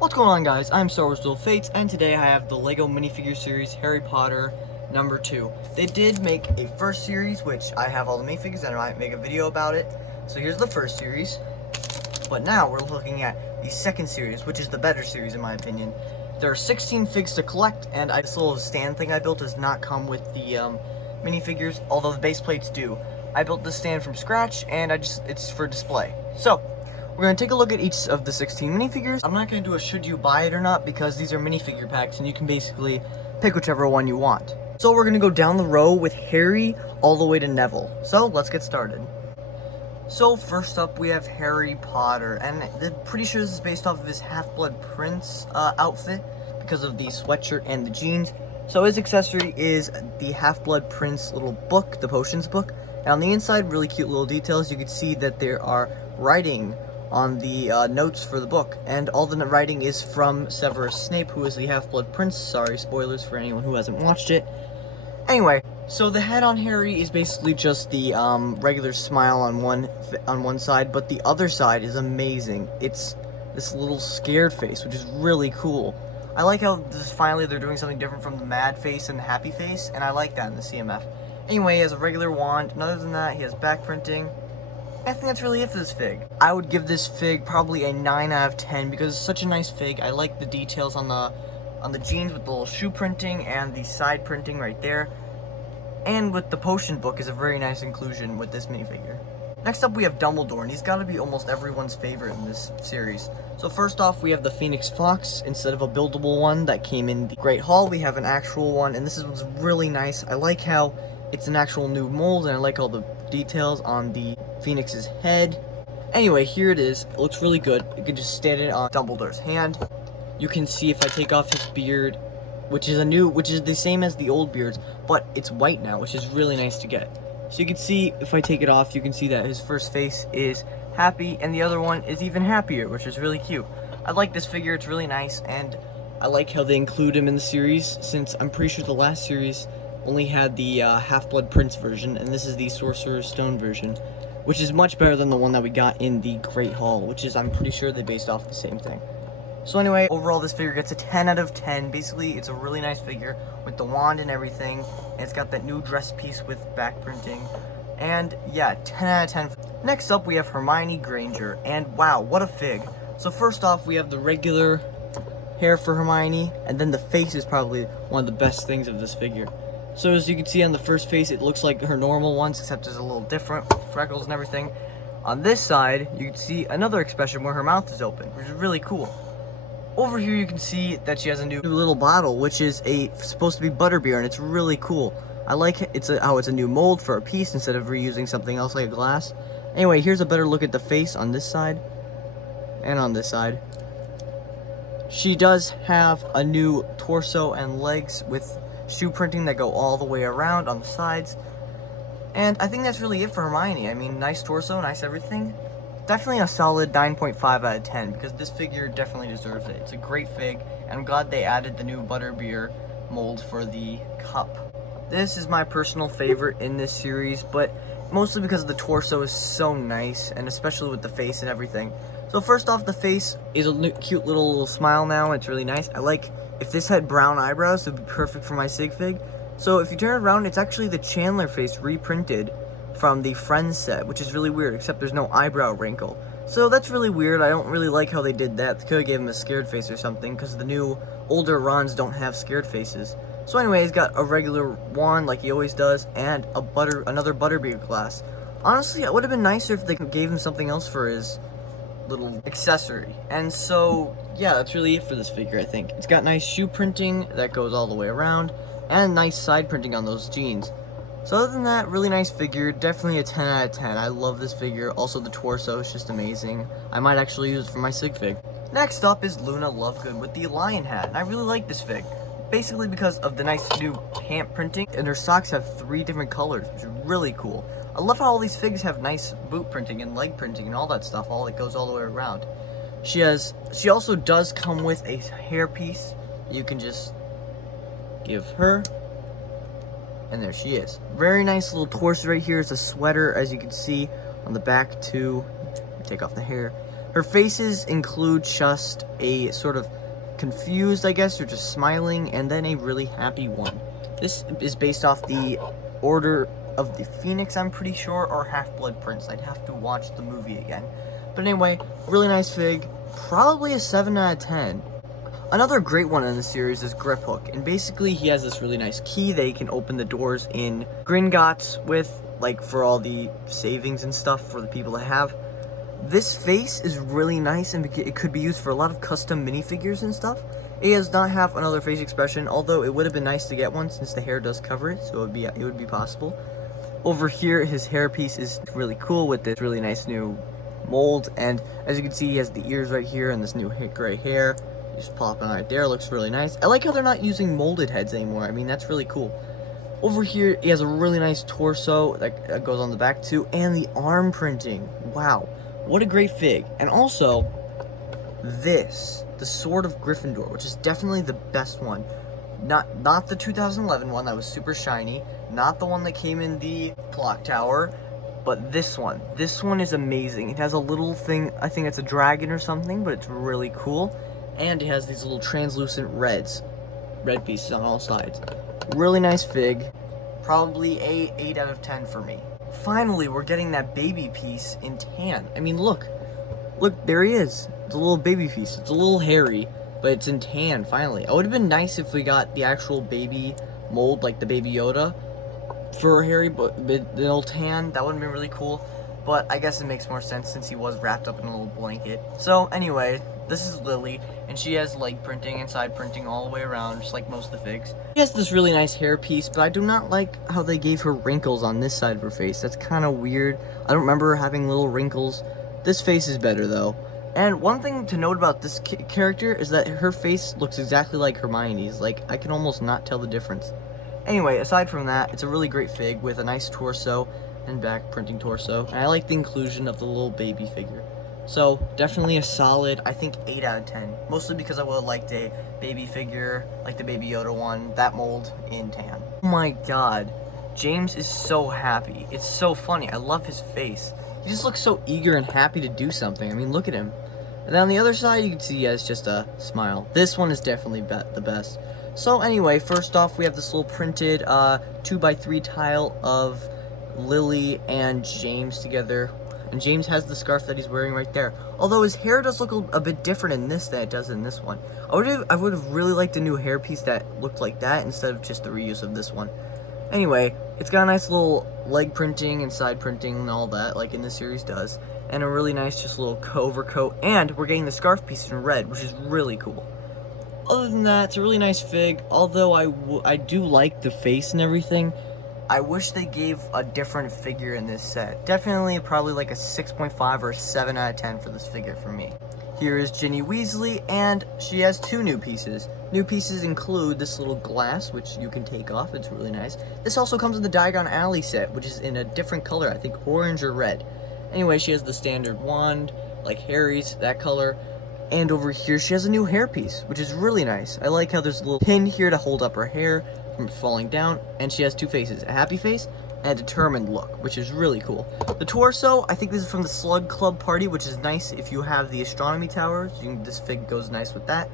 What's going on, guys? I'm Star Wars Duel Fates, and today I have the LEGO minifigure series Harry Potter number 2. They did make a first series, which I have all the minifigures, and I might make a video about it. So here's the first series, but now we're looking at the second series, which is the better series in my opinion. There are 16 figs to collect, and this little stand thing I built does not come with the minifigures, although the base plates do. I built this stand from scratch, and it's for display. So we're going to take a look at each of the 16 minifigures. I'm not going to do a should you buy it or not because these are minifigure packs and you can basically pick whichever one you want. So we're going to go down the row with Harry all the way to Neville. So let's get started. So first up we have Harry Potter, and I'm pretty sure this is based off of his Half-Blood Prince outfit because of the sweatshirt and the jeans. So his accessory is the Half-Blood Prince little book, the potions book. And on the inside, really cute little details. You can see that there are writing on the notes for the book, and all the writing is from Severus Snape, who is the Half-Blood Prince. Sorry, spoilers for anyone who hasn't watched it. Anyway, so the head on Harry is basically just the regular smile on one side, but the other side is amazing. It's this little scared face, which is really cool. I like how finally they're doing something different from the mad face and the happy face, and I like that in the CMF. Anyway, he has a regular wand, and other than that, he has back printing. I think that's really it for this fig. I would give this fig probably a 9 out of 10 because it's such a nice fig. I like the details on the jeans with the little shoe printing and the side printing right there. And with the potion book is a very nice inclusion with this minifigure. Next up we have Dumbledore, and he's got to be almost everyone's favorite in this series. So first off, we have the Phoenix Fox. Instead of a buildable one that came in the Great Hall, we have an actual one, and this is what's really nice. I like how it's an actual new mold, and I like all the details on the Phoenix's head. Anyway, here it is. It looks really good. You can just stand it on Dumbledore's hand. You can see if I take off his beard, which is the same as the old beards, but it's white now, which is really nice to get. So you can see, if I take it off, you can see that his first face is happy, and the other one is even happier, which is really cute. I like this figure, it's really nice, and I like how they include him in the series, since I'm pretty sure the last series only had the Half-Blood Prince version, and this is the Sorcerer's Stone version, which is much better than the one that we got in the Great Hall, which is, I'm pretty sure they based off the same thing. So anyway, overall this figure gets a 10 out of 10. Basically, it's a really nice figure with the wand and everything, and it's got that new dress piece with back printing, and yeah, 10 out of 10. Next up, we have Hermione Granger, and wow, what a fig. So first off, we have the regular hair for Hermione, and then the face is probably one of the best things of this figure. So as you can see on the first face, it looks like her normal ones, except it's a little different, with freckles and everything. On this side, you can see another expression where her mouth is open, which is really cool. Over here you can see that she has a new little bottle, which is supposed to be butterbeer, and it's really cool. I like how it's a new mold for a piece instead of reusing something else like a glass. Anyway, here's a better look at the face on this side, and on this side. She does have a new torso and legs with shoe printing that go all the way around on the sides. And I think that's really it for Hermione. I mean, nice torso, nice everything. Definitely a solid 9.5 out of 10 because this figure definitely deserves it. It's a great fig, and I'm glad they added the new butterbeer mold for the cup. This is my personal favorite in this series, but mostly because the torso is so nice, and especially with the face and everything. So first off, the face is a cute little smile now. It's really nice. I like, if this had brown eyebrows, it would be perfect for my sig fig. So if you turn it around, it's actually the Chandler face reprinted from the Friends set, which is really weird, except there's no eyebrow wrinkle. So that's really weird. I don't really like how they did that. They could have gave him a scared face or something, because the new older Rons don't have scared faces. So anyway, he's got a regular wand like he always does, and another butterbeer glass. Honestly, it would have been nicer if they gave him something else for his little accessory. And so yeah, that's really it for this figure. I think it's got nice shoe printing that goes all the way around, and nice side printing on those jeans. So other than that, really nice figure, definitely a 10 out of 10. I love this figure. Also the torso is just amazing. I might actually use it for my sig fig. Next up is Luna Lovegood with the lion hat, and I really like this fig. Basically because of the nice new pant printing, and her socks have 3 different colors, which is really cool. I love how all these figs have nice boot printing and leg printing and all that stuff, all that goes all the way around. She also does come with a hair piece you can just give her, and there she is. Very nice little torso right here. It's a sweater, as you can see on the back too. Take off the hair. Her faces include just a sort of confused, I guess, or just smiling, and then a really happy one. This is based off the Order of the Phoenix, I'm pretty sure, or Half-Blood Prince. I'd have to watch the movie again. But anyway, really nice fig. Probably a 7 out of 10. Another great one in the series is Grip Hook, and basically he has this really nice key that he can open the doors in Gringotts with, like for all the savings and stuff for the people that have. This face is really nice, and it could be used for a lot of custom minifigures and stuff. It does not have another face expression, although it would have been nice to get one since the hair does cover it, so it would be possible. Over here, his hairpiece is really cool with this really nice new mold, and as you can see, he has the ears right here and this new gray hair. Just popping right there, looks really nice. I like how they're not using molded heads anymore. I mean, that's really cool. Over here, he has a really nice torso that goes on the back too, and the arm printing. Wow, what a great fig. And also, this, the Sword of Gryffindor, which is definitely the best one. Not the 2011 one that was super shiny, not the one that came in the clock tower, but this one. This one is amazing. It has a little thing, I think it's a dragon or something, but it's really cool. And it has these little translucent red pieces on all sides. Really nice fig. Probably a 8 out of 10 for me. Finally, we're getting that baby piece in tan. I mean, look, there he is. It's a little baby piece. It's a little hairy, but it's in tan, finally. It would have been nice if we got the actual baby mold, like the Baby Yoda, for Harry, but the little tan. That would have been really cool. But I guess it makes more sense since he was wrapped up in a little blanket. So anyway, this is Lily, and she has leg printing and side printing all the way around, just like most of the figs. She has this really nice hair piece, but I do not like how they gave her wrinkles on this side of her face. That's kind of weird. I don't remember her having little wrinkles. This face is better, though. And one thing to note about this character is that her face looks exactly like Hermione's. Like, I can almost not tell the difference. Anyway, aside from that, it's a really great fig with a nice torso and back printing torso. And I like the inclusion of the little baby figure. So, definitely a solid, I think, 8 out of 10. Mostly because I would have liked a baby figure, like the Baby Yoda one, that mold in tan. Oh my god. James is so happy. It's so funny. I love his face. He just looks so eager and happy to do something. I mean, look at him. And then on the other side, you can see he has just a smile. This one is definitely the best. So anyway, first off, we have this little printed 2x3 tile of Lily and James together. And James has the scarf that he's wearing right there. Although his hair does look a bit different in this than it does in this one. I would have really liked a new hairpiece that looked like that instead of just the reuse of this one. Anyway, it's got a nice little leg printing and side printing and all that, like in the series does. And a really nice just little overcoat. And we're getting the scarf piece in red, which is really cool. Other than that, it's a really nice fig. Although I do like the face and everything, I wish they gave a different figure in this set. Definitely probably like a 6.5 or a 7 out of 10 for this figure for me. Here is Ginny Weasley, and she has 2 new pieces. New pieces include this little glass, which you can take off. It's really nice. This also comes in the Diagon Alley set, which is in a different color. I think orange or red. Anyway, she has the standard wand, like Harry's, that color. And over here, she has a new hairpiece, which is really nice. I like how there's a little pin here to hold up her hair from falling down. And she has 2 faces, a happy face and a determined look, which is really cool. The torso, I think this is from the Slug Club party, which is nice if you have the astronomy towers. This fig goes nice with that.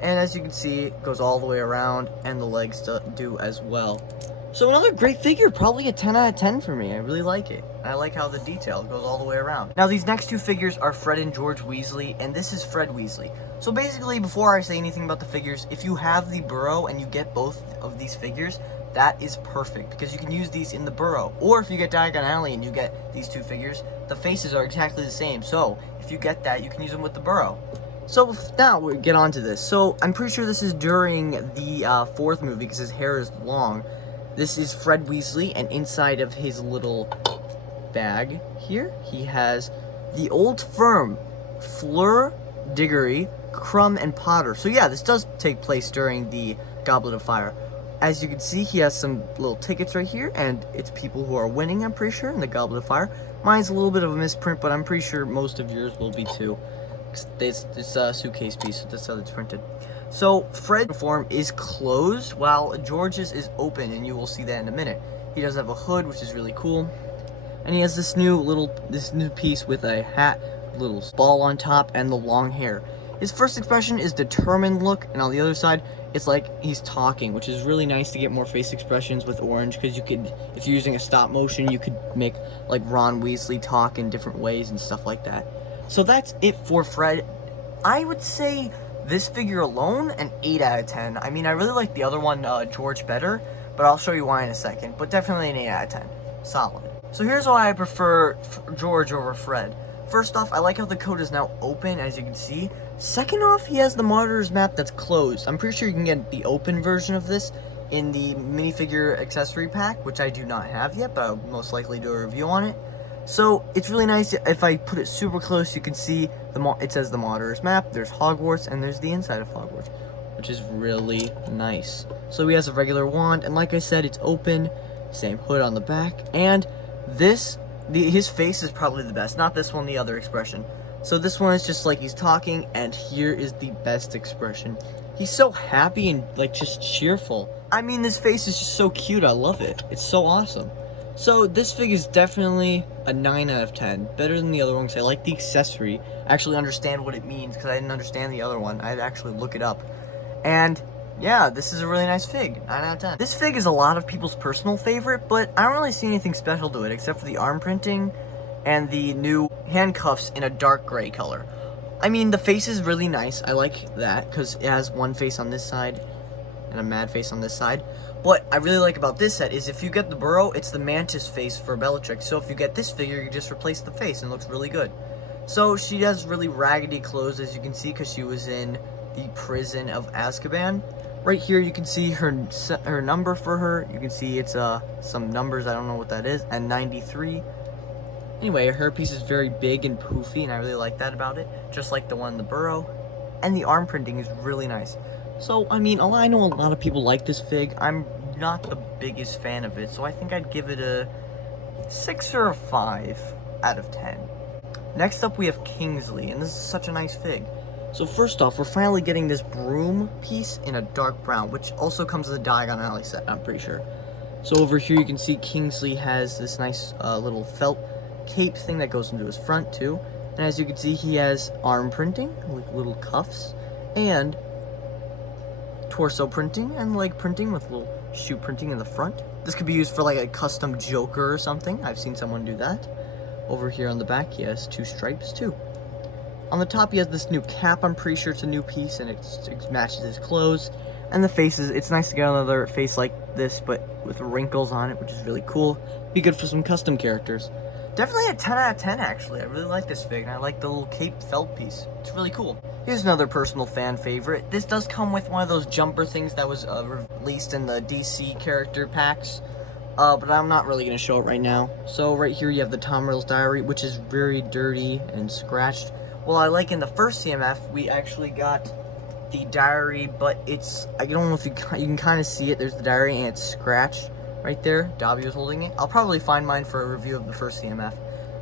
And as you can see, it goes all the way around, and the legs do as well. So another great figure, probably a 10 out of 10 for me. I really like it. I like how the detail goes all the way around. Now these next 2 figures are Fred and George Weasley, and this is Fred Weasley. So basically, before I say anything about the figures, if you have the Burrow and you get both of these figures, that is perfect, because you can use these in the Burrow. Or if you get Diagon Alley and you get these 2 figures, the faces are exactly the same. So if you get that, you can use them with the Burrow. So now we get on to this. So I'm pretty sure this is during the 4th movie, because his hair is long. This is Fred Weasley, and inside of his little bag here, he has the old firm, Fleur, Diggory, Crumb, and Potter. So yeah, this does take place during the Goblet of Fire. As you can see, he has some little tickets right here, and it's people who are winning, I'm pretty sure, in the Goblet of Fire. Mine's a little bit of a misprint, but I'm pretty sure most of yours will be too. It's a suitcase piece, so that's how it's printed. So Fred's uniform is closed, while George's is open, and you will see that in a minute. He does have a hood, which is really cool, and he has this new piece with a hat, little ball on top and the long hair. His first expression is determined look, and on the other side, it's like he's talking, which is really nice to get more face expressions with orange, because you could, if you're using a stop motion, you could make like Ron Weasley talk in different ways and stuff like that. So that's it for Fred. I would say this figure alone, an 8 out of 10. I mean, I really like the other one, George, better, but I'll show you why in a second. But definitely an 8 out of 10. Solid. So here's why I prefer George over Fred. First off, I like how the code is now open, as you can see. Second off, he has the monitor's map that's closed. I'm pretty sure you can get the open version of this in the minifigure accessory pack, which I do not have yet, but I'll most likely do a review on it. So it's really nice. If I put it super close, you can see it says the monitor's map, there's Hogwarts, and there's the inside of Hogwarts, which is really nice. So he has a regular wand, and like I said, it's open, same hood on the back, and his face is probably the best, not this one, the other expression. So this one is just like he's talking, and here is the best expression. He's so happy and like just cheerful. I mean, this face is just so cute. I love it. It's so awesome. So this fig is definitely a 9 out of 10. Better than the other one because I like the accessory. I actually understand what it means because I didn't understand the other one. I had to actually look it up. And yeah, this is a really nice fig. 9 out of 10. This fig is a lot of people's personal favorite, but I don't really see anything special to it except for the arm printing and the new handcuffs in a dark gray color. I mean, the face is really nice. I like that because it has one face on this side and a mad face on this side. What I really like about this set is if you get the Burrow, it's the Mantis face for Bellatrix. So if you get this figure, you just replace the face and it looks really good. So she has really raggedy clothes, as you can see, because she was in the prison of Azkaban. Right here, you can see her number for her. You can see it's some numbers, I don't know what that is, and 93. Anyway, her piece is very big and poofy, and I really like that about it, just like the one in the Burrow. And the arm printing is really nice. So, I mean, I know a lot of people like this fig. I'm not the biggest fan of it, so I think I'd give it a 6 or a 5 out of 10. Next up, we have Kingsley, and this is such a nice fig. So first off, we're finally getting this broom piece in a dark brown, which also comes with a Diagon Alley set, I'm pretty sure. So over here, you can see Kingsley has this nice little felt cape thing that goes into his front too, and as you can see, he has arm printing with little cuffs and torso printing and leg printing with little shoe printing in the front. This could be used for like a custom Joker or something. I've seen someone do that. Over here on the back, he has 2 stripes too. On the top, he has this new cap. I'm pretty sure it's a new piece and it matches his clothes. And the faces, it's nice to get another face like this but with wrinkles on it, which is really cool. Be good for some custom characters. Definitely a 10 out of 10, actually. I really like this fig, and I like the little cape felt piece. It's really cool. Here's another personal fan favorite. This does come with one of those jumper things that was released in the DC character packs, but I'm not really going to show it right now. So right here you have the Tom Riddle's diary, which is very dirty and scratched. Well, I like in the first CMF, we actually got the diary, but it's, I don't know if you can kind of see it. There's the diary, and it's scratched. Right there, Dobby was holding it. I'll probably find mine for a review of the first CMF.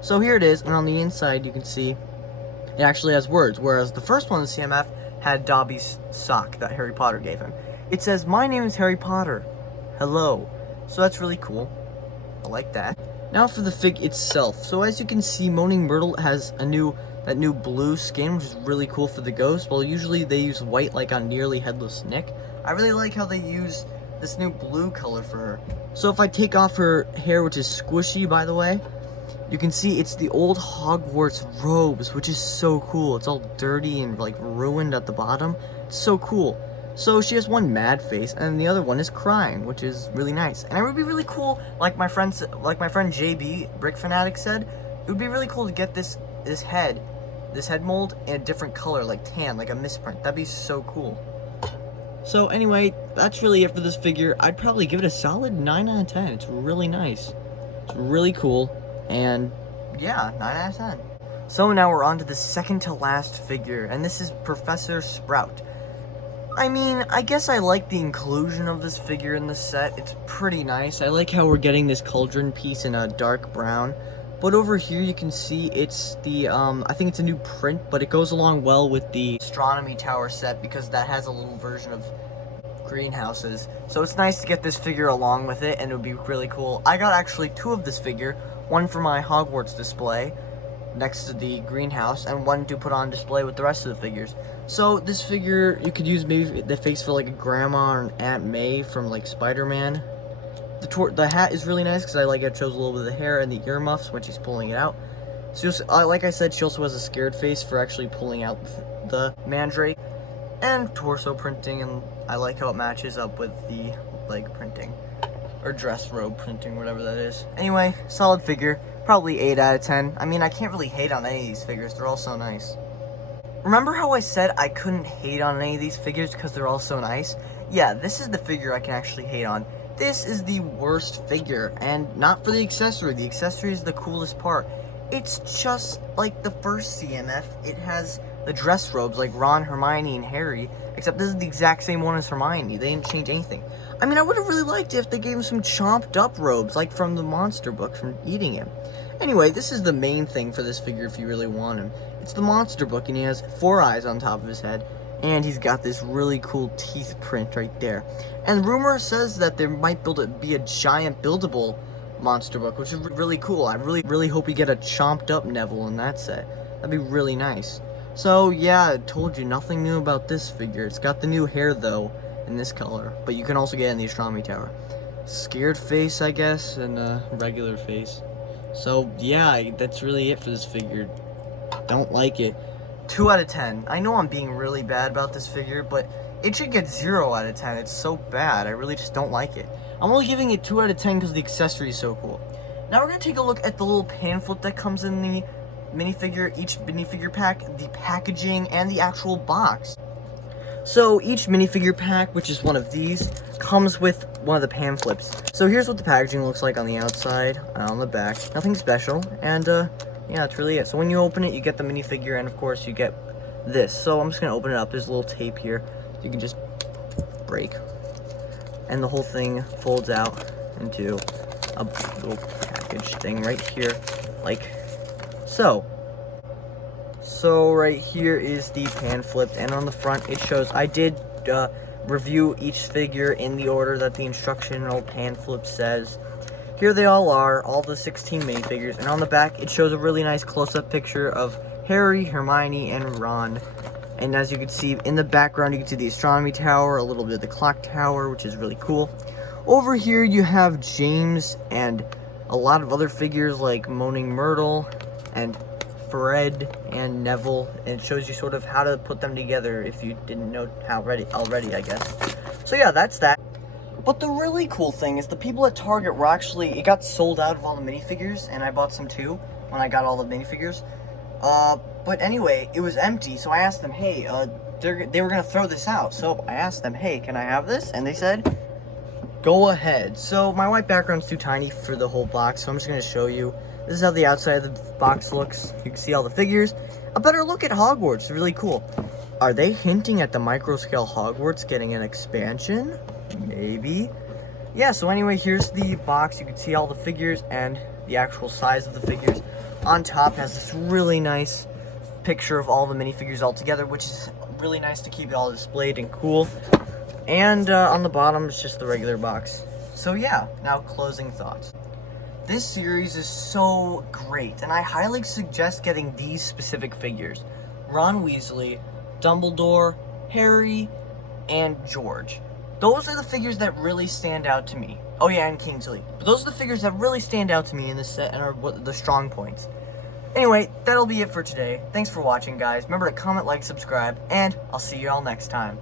So here it is, and on the inside you can see it actually has words, whereas the first one, the CMF, had Dobby's sock that Harry Potter gave him. It says, "My name is Harry Potter. Hello." So that's really cool. I like that. Now for the fig itself. So as you can see, Moaning Myrtle has that new blue skin, which is really cool for the ghost. Well, usually they use white like on Nearly Headless Nick. I really like how they use this new blue color for her. So if I take off her hair, which is squishy, by the way, you can see it's the old Hogwarts robes, which is so cool. It's all dirty and like ruined at the bottom. It's so cool. So she has one mad face, and the other one is crying, which is really nice. And it would be really cool, like my friend JB Brick Fanatic said, it would be really cool to get this head mold in a different color, like tan, like a misprint. That'd be so cool. So anyway, that's really it for this figure. I'd probably give it a solid 9 out of 10. It's really nice. It's really cool. And yeah, 9 out of 10. So now we're on to the second to last figure, and this is Professor Sprout. I mean, I guess I like the inclusion of this figure in the set. It's pretty nice. I like how we're getting this cauldron piece in a dark brown. But over here you can see it's the, I think it's a new print, but it goes along well with the Astronomy Tower set because that has a little version of greenhouses. So it's nice to get this figure along with it, and it would be really cool. I got actually 2 of this figure, one for my Hogwarts display, next to the greenhouse and one to put on display with the rest of the figures. So this figure, you could use maybe the face for like a grandma or an Aunt May from like Spider-Man. The hat is really nice because I like it shows a little bit of the hair and the earmuffs when she's pulling it out. So like I said, she also has a scared face for actually pulling out the mandrake. And torso printing, and I like how it matches up with the leg printing. Or dress robe printing, whatever that is. Anyway, solid figure. Probably 8 out of 10. I mean, I can't really hate on any of these figures. They're all so nice. Remember how I said I couldn't hate on any of these figures because they're all so nice? Yeah, this is the figure I can actually hate on. This is the worst figure, and not for the accessory. The accessory is the coolest part. It's just like the first CMF. It has the dress robes like Ron, Hermione, and Harry, except this is the exact same one as Hermione. They didn't change anything. I mean, I would have really liked it if they gave him some chomped up robes, like from the monster book, from eating him. Anyway, this is the main thing for this figure if you really want him. It's the monster book, and he has 4 eyes on top of his head, and he's got this really cool teeth print right there. And rumor says that there might be a giant buildable monster book, which is really cool. I really hope we get a chomped up Neville in that set. That'd be really nice. So yeah, I told you nothing new about this figure. It's got the new hair though in this color, but you can also get it in the astronomy tower. Scared face, I guess, and a regular face. So yeah, that's really it for this figure. Don't like it. 2 out of 10. I know I'm being really bad about this figure, but it should get 0 out of 10. It's so bad. I really just don't like it. I'm only giving it 2 out of 10 because the accessory is so cool. Now we're going to take a look at the little pamphlet that comes in the minifigure, each minifigure pack, the packaging, and the actual box. So each minifigure pack, which is one of these, comes with one of the pamphlets. So here's what the packaging looks like on the outside, on the back. Nothing special, and yeah, that's really it. So when you open it, you get the minifigure, and of course you get this. So I'm just going to open it up. There's a little tape here. You can just break. And the whole thing folds out into a little package thing right here, like so. So right here is the pamphlet, and on the front it shows, I did review each figure in the order that the instructional pamphlet says. Here they all are, all the 16 minifigures, and on the back it shows a really nice close-up picture of Harry, Hermione, and Ron. And as you can see in the background, you can see the astronomy tower, a little bit of the clock tower, which is really cool. Over here you have James and a lot of other figures like Moaning Myrtle and Fred and Neville, and it shows you sort of how to put them together if you didn't know how already, I guess. So yeah, that's that. But the really cool thing is the people at Target were actually, it got sold out of all the minifigures, and I bought some too when I got all the minifigures. But anyway, it was empty, so I asked them, hey, they were gonna throw this out, so I asked them, hey, can I have this? And they said, go ahead. So my white background's too tiny for the whole box, so I'm just gonna show you. This is how the outside of the box looks. You can see all the figures. A better look at Hogwarts, it's really cool. Are they hinting at the micro-scale Hogwarts getting an expansion? Maybe. Yeah, so anyway, here's the box. You can see all the figures and the actual size of the figures. On top has this really nice picture of all the minifigures all together, which is really nice to keep it all displayed and cool. And on the bottom is just the regular box. So yeah, now closing thoughts. This series is so great, and I highly suggest getting these specific figures. Ron Weasley, Dumbledore, Harry, and George. Those are the figures that really stand out to me. Oh yeah, and Kingsley. But those are the figures that really stand out to me in this set and are the strong points. Anyway, that'll be it for today. Thanks for watching, guys. Remember to comment, like, subscribe, and I'll see you all next time.